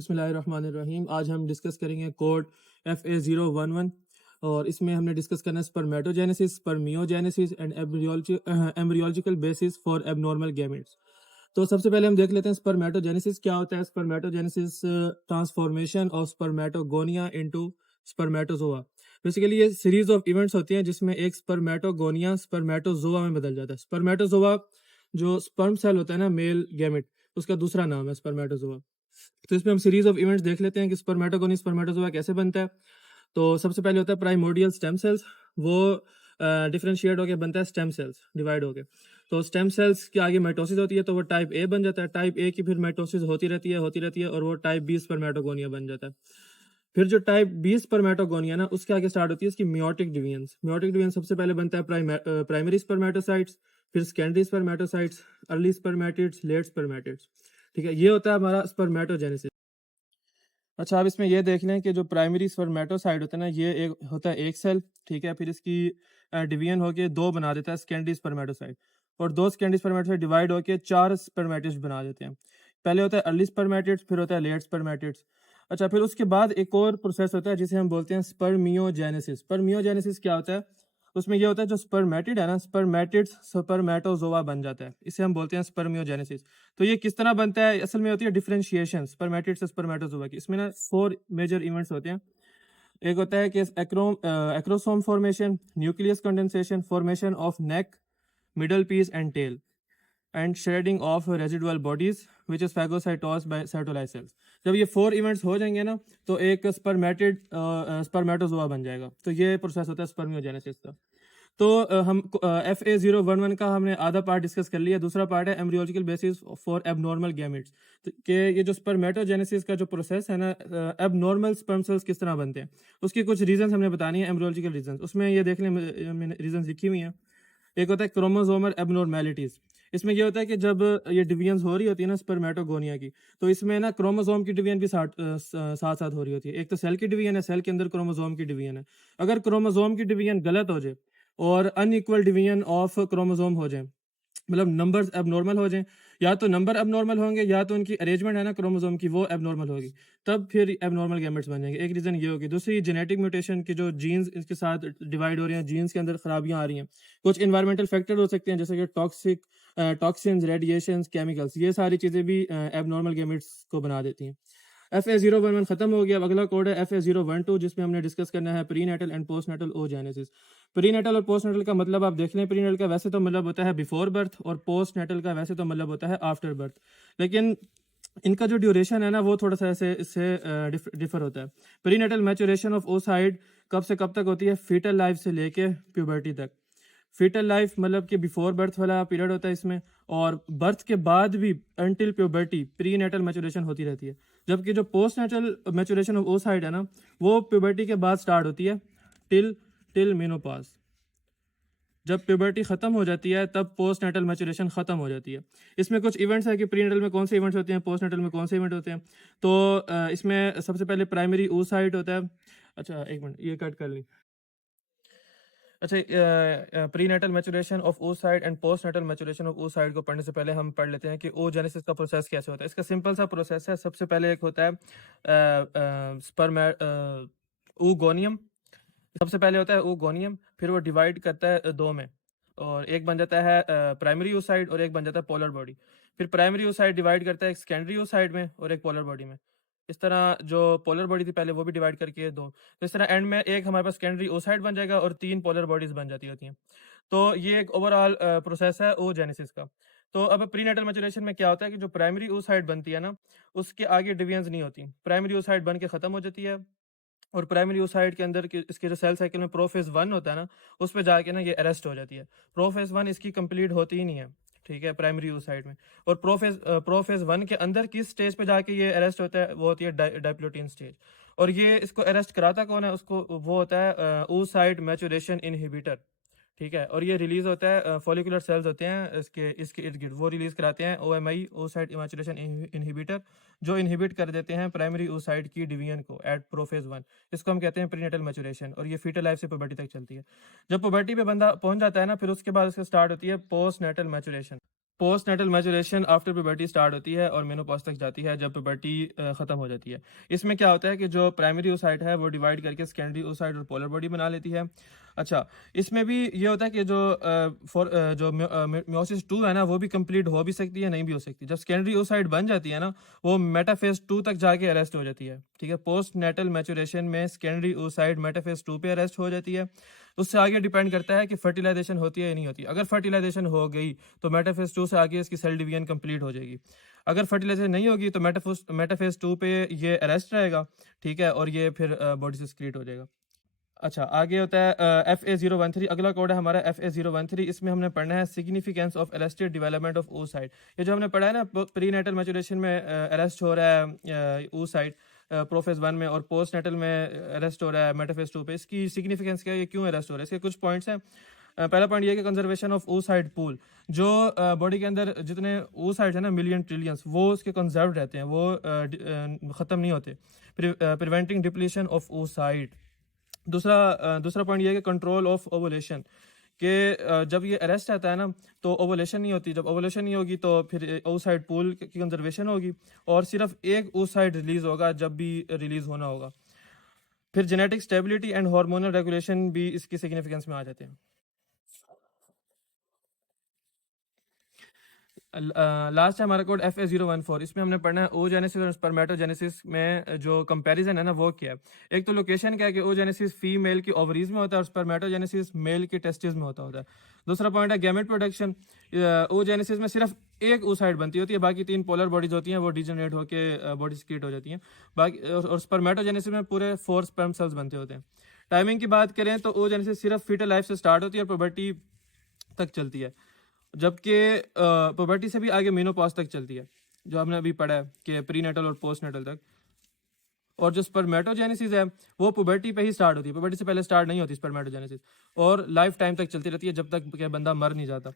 बिस्मिल्लाहिर्रहमानिर्रहीम। आज हम डिस्कस करेंगे कोड FA011 और इसमें हमने डिस्कस करना है spermatogenesis, spermiogenesis and embryological basis for abnormal gametes. तो सबसे पहले हम देख लेते हैं स्पर्मेटोजेनेसिस क्या होता है। Spermatogenesis transformation of spermatogonia into spermatozoa. Basically ये सीरीज ऑफ इवेंट्स होती हैं जिसमें एक स्पर्मेटोगोनिया स्पर्मेटोजोआ में बदल जाता है। स्पर्मेटोजोआ जो स्पर्म सेल होता है ना, मेल गैमेट, उसका दूसरा नाम है स्पर्मेटोजोआ। तो इसमें हम सीरीज ऑफ इवेंट्स देख लेते हैं कि स्पर्मेटोगोनी स्पर्मेटोजोआ कैसे बनता है। तो सबसे पहले होता है प्राइमोर्डियल स्टेम सेल्स, वो डिफरेंशिएट होकर बनता है स्टेम सेल्स, डिवाइड होकर। तो स्टेम सेल्स के आगे माइटोसिस होती है तो वो टाइप ए बन जाता है। टाइप ए की फिर माइटोसिस होती रहती है और वो टाइप बी स्पर्मेटोगोनिया बन जाता है। फिर जो टाइप बी स्पर्मेटोगोनिया ना, उसके आगे स्टार्ट होती है इसकी मियोटिक डिवीजन्स। मियोटिक डिवीजन सबसे पहले बनता है प्राइमरी स्पर्मेटोसाइट्स, फिर secondary spermatocytes, early spermatids, late spermatids. ठीक है, ये होता है हमारा स्पर्मेटोजेनेसिस। अच्छा, अब इसमें ये देख लें कि जो प्राइमरी स्पर्मेटोसाइट होता है ना, ये एक होता है एक सेल। ठीक है, फिर इसकी डिवीजन होके दो बना देता है सेकेंडरी स्पर्मेटोसाइट, और दो सेकेंडरी स्पर्मेटोसाइट डिवाइड होके चार स्पर्मेटिड्स बना देते हैं। पहले होता है अर्ली स्पर्मेटिड्स, फिर होता है लेट स्पर्मेटिड्स। अच्छा, फिर उसके बाद एक और प्रोसेस होता है जिसे हम बोलते हैं स्पर्मियोजेनेसिस। स्पर्मियोजेनेसिस क्या होता है? उसमें ये होता है जो स्पर्मेटिड है ना, स्पर्मेटिड्स स्पर्मेटोजोआ बन जाता है, इसे हम बोलते हैं स्पर्मियोजेनेसिस। तो ये किस तरह बनता है? असल में होती है डिफरेंशिएशन स्पर्मेटिड से स्पर्मेटोजोआ की। इसमें ना 4 मेजर इवेंट्स होते हैं। एक होता है कि acrosome formation, nucleus condensation, formation of neck, middle piece and tail, and shedding of residual bodies which is phagocytosed by Sertoli cells. जब ये 4 इवेंट्स हो जाएंगे ना, तो एक स्पर्मेटिड स्पर्मेटोजोआ बन जाएगा। तो ये प्रोसेस होता है स्पर्मियोजेनेसिस का। तो हम FA011 का हमने आधा पार्ट डिस्कस कर लिया। दूसरा पार्ट है embryological basis for abnormal gametes. तो कि ये जो स्पर्मेटोजेनेसिस का जो प्रोसेस है ना, एबनॉर्मल स्पर्म सेल्स किस तरह बनते हैं, उसकी कुछ रीजंस हमने बतानी है, एम्ब्रियोलॉजिकल रीजंस। उसमें ये देख लें, रीजंस लिखी हुई हैं। एक होता है क्रोमोसोमल एबनॉर्मेलिटीज। इसमें यह होता है कि जब ये डिवीजन हो रही होती है ना स्पर्मेटोगोनिया की, तो इसमें ना क्रोमोसोम की डिवीजन भी साथ साथ हो रही होती है। एक तो सेल की डिवीजन है, सेल के अंदर क्रोमोसोम की डिवीजन है। अगर क्रोमोसोम की डिवीजन गलत हो जाए और अनइक्वल डिवीजन ऑफ क्रोमोसोम हो जाए, मतलब नंबर्स एबनॉर्मल हो जाएं, या तो नंबर एबनॉर्मल होंगे या तो उनकी अरेंजमेंट है ना क्रोमोसोम की, वो एबनॉर्मल होगी, तब फिर एबनॉर्मल गैमेट्स बन जाएंगे। एक रीज़न ये होगी। दूसरी, जेनेटिक म्यूटेशन की जो जीन्स इसके साथ डिवाइड हो रही हैं, जीन्स के अंदर खराबियां आ रही हैं। कुछ इन्वायरमेंटल फैक्टर हो सकते हैं जैसे कि टॉक्सिन्स, रेडिएशंस, केमिकल्स, ये सारी चीज़ें भी एबनॉर्मल गैमेट्स को बना देती हैं। FA011 खत्म हो गया। अब अगला कोड है FA012, जिसमें हमने डिस्कस करना है prenatal and postnatal oogenesis. Prenatal और पोस्टनेटल का मतलब आप देख लें, प्रीनेटल का वैसे तो मतलब होता है बिफोर बर्थ, और पोस्टनेटल का वैसे तो मतलब होता है आफ्टर बर्थ, लेकिन इनका जो ड्यूरेशन है ना, वो थोड़ा सा ऐसे इससे डिफर होता है। प्रीनेटल मैचुरेशन ऑफ ओसाइड कब से कब तक होती है? फीटल लाइफ से लेके प्यूबर्टी तक। फीटल लाइफ मतलब कि बिफोर बर्थ वाला पीरियड होता है इसमें, और बर्थ के बाद भी अनटिल प्यूबर्टी प्रीनेटल मैचुरेशन होती रहती है। जबकि जो post natal maturation of oocyte है ना, वो प्यूबर्टी के बाद स्टार्ट होती है टिल टिल मेनोपॉज। जब प्यूबर्टी खत्म हो जाती है तब पोस्ट नेटल मैचुरेशन खत्म हो जाती है। इसमें कुछ इवेंट्स है कि प्री नेटल में कौन से इवेंट्स होते हैं, पोस्ट नेटल में कौन से इवेंट होते हैं। तो इसमें सबसे पहले प्राइमरी oocyte होता है। अच्छा, एक मिनट, ये कट कर ली। अच्छा, pre natal maturation of oocyte and post natal maturation of oocyte को पढ़ने से पहले हम पढ़ लेते हैं कि oogenesis का प्रोसेस कैसे होता है। इसका सिंपल सा प्रोसेस है। सबसे पहले एक होता है oogoनियम। सबसे पहले होता है oogoनियम, फिर वो डिवाइड करता है दो में, और एक बन जाता है प्राइमरी oocyte और एक बन जाता है पोलर बॉडी। फिर प्राइमरी oocyte डिवाइड करता है एक सेकेंडरी oocyte में और एक पोलर बॉडी में। इस तरह जो पोलर बॉडी थी पहले, वो भी डिवाइड करके दो। तो इस तरह एंड में एक हमारे पास सेकेंडरी oocyte बन जाएगा और 3 पोलर बॉडीज बन जाती होती हैं। तो ये एक ओवरऑल प्रोसेस है oogenesis का। तो अब प्रीनेटल मैचुरेशन में क्या होता है कि जो प्राइमरी oocyte बनती है ना, उसके आगे डिवीजन्स नहीं होती। प्राइमरी oocyte बन के खत्म हो जाती है, और प्राइमरी oocyte के अंदर इसके जो सेल साइकिल में प्रोफेज 1 होता है ना, उस पर जाके ना ये अरेस्ट हो जाती है। प्रोफेज 1 इसकी कंप्लीट होती ही नहीं है, ठीक है, प्राइमरी oocyte में। और प्रोफेज 1 के अंदर किस स्टेज पे जाके ये अरेस्ट होता है, वो होती है डाइप्लोटीन स्टेज। और ये इसको अरेस्ट कराता कौन है? उसको वो होता है oocyte मैचुरेशन इनहिबिटर, ठीक है। और ये रिलीज होता है, फॉलिकुलर सेल्स होते हैं इसके इसके इर्द गिर्द, वो रिलीज कराते हैं OMI, oocyte मैचुरेशन इनहिबिटर, जो इनहिबिट कर देते हैं प्राइमरी oocyte की डिवीजन को एट प्रोफेज 1। इसको हम कहते हैं प्रीनेटल मैचुरेशन, और ये फीटल लाइफ से पुबर्टी तक चलती है। जब पुबर्टी पे बंदा पहुंच जाता है ना, फिर उसके बाद उसके स्टार्ट होती है post natal maturation. Post natal maturation after puberty start होती है और मेनोपॉज तक जाती है जब प्यूबर्टी ख़त्म हो जाती है। इसमें क्या होता है कि जो प्राइमरी oocyte है वो डिवाइड करके सेकेंडरी oocyte और पोलर बॉडी बना लेती है। अच्छा, इसमें भी ये होता है कि जो मियोसिस 2 है ना वो भी कंप्लीट हो भी सकती है, नहीं भी हो सकती। जब सेकेंडरी oocyte बन जाती है ना वो मेटाफेज 2 तक जाके अरेस्ट हो जाती है। ठीक है, पोस्ट नेटल मैचुरेशन में सेकेंडरी oocyte मेटाफेज 2 पे अरेस्ट हो जाती है। उससे आगे डिपेंड करता है कि फर्टिलाइजेशन होती है या नहीं होती। अगर फर्टिलाइजेशन हो गई तो मेटाफेज 2 से आगे इसकी सेल डिवीजन कंप्लीट हो जाएगी। अगर फर्टिलाइजेशन नहीं होगी तो मेटाफेज 2 पे ये अरेस्ट रहेगा। ठीक है, और ये फिर बॉडी से एक्सक्रीट हो जाएगा। अच्छा, आगे होता है FA013। अगला कोड है हमारा FA013। इसमें हमने पढ़ना है significance of arrested development of oocyte। ये जो हमने पढ़ा है ना प्रीनेटल मैचुरेशन में अरेस्ट हो रहा है oocyte प्रोफेज 1 में, और पोस्ट नेटल में अरेस्ट हो रहा है मेटाफेज 2 पे। इसकी सिग्निफिकेंस क्या है, ये क्यों अरेस्ट हो रहा है, इसके कुछ पॉइंट्स हैं। पहला पॉइंट ये कि कंजर्वेशन ऑफ oocyte पूल, जो बॉडी के अंदर जितने oocyte है ना मिलियन ट्रिलियंस, वो उसके कंजर्व रहते हैं, वो ख़त्म नहीं होते। Preventing depletion of oocyte। दूसरा पॉइंट ये है कि कंट्रोल ऑफ ओवुलेशन, कि जब ये अरेस्ट रहता है ना तो ओवुलेशन नहीं होती। जब ओवुलेशन नहीं होगी तो फिर oocyte पूल की कंजर्वेशन होगी और सिर्फ एक oocyte रिलीज होगा जब भी रिलीज होना होगा। फिर genetic stability and hormonal regulation भी इसकी सिग्निफिकेंस में आ जाते हैं। लास्ट है हमारा कोड FA014। इसमें हमने पढ़ना है oogenesis और स्पर्मेटोजेनेसिस में जो कंपैरिजन है ना वो क्या है। एक तो लोकेशन क्या है कि oogenesis फीमेल की ओवरीज में होता है और स्पर्मेटोजेनेसिस मेल के टेस्टिस में होता है। दूसरा पॉइंट है गैमेट प्रोडक्शन। oogenesis में सिर्फ एक oocyte बनती होती है, बाकी 3 पोलर बॉडीज होती हैं वो डिजेनरेट होकर बॉडी स्क्रीट हो जाती हैं। बाकी और स्पर्मेटोजेनेसिस में पूरे 4 स्पर्म सेल्स बनते होते हैं। टाइमिंग की बात करें तो oogenesis सिर्फ फीटल लाइफ से स्टार्ट होती है और प्यूबर्टी तक चलती है, जबकि पुबर्टी से भी आगे मेनोपॉज तक चलती है, जो हमने अभी पढ़ा है कि प्रीनेटल और पोस्ट नेटल तक। और जो स्पर्मेटोजेनेसिस है वो पुबर्टी पे ही स्टार्ट होती है, पुबर्टी से पहले स्टार्ट नहीं होती स्पर्मेटोजेनेसिस, और लाइफ टाइम तक चलती रहती है जब तक कि बंदा मर नहीं जाता।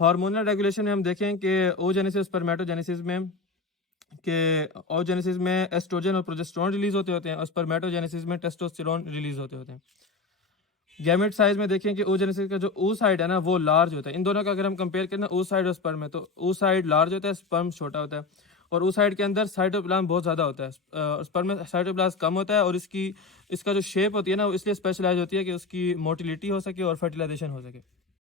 हार्मोनल रेगुलेशन में हम देखें कि oogenesis स्पर्मेटोजेनेसिस में oogenesis में एस्ट्रोजन और प्रोजेस्टेरोन रिलीज होते हैं और स्पर्मेटोजेनेसिस में टेस्टोस्टेरोन रिलीज होते हैं। गैमेट साइज में देखें कि oogenesis का जो oocyte है ना वो लार्ज होता है। इन दोनों का अगर हम कंपेयर करें ना oocyte और स्पर्म में, तो oocyte लार्ज होता है, स्पर्म छोटा होता है। और oocyte के अंदर साइटोप्लाज्म बहुत ज़्यादा होता है, स्पर्म में साइटोप्लाज्म कम होता है, और इसका जो शेप होती है ना वो इसलिए स्पेशलाइज होती है कि उसकी मोटिलिटी हो सके और फर्टिलाइजेशन हो सके।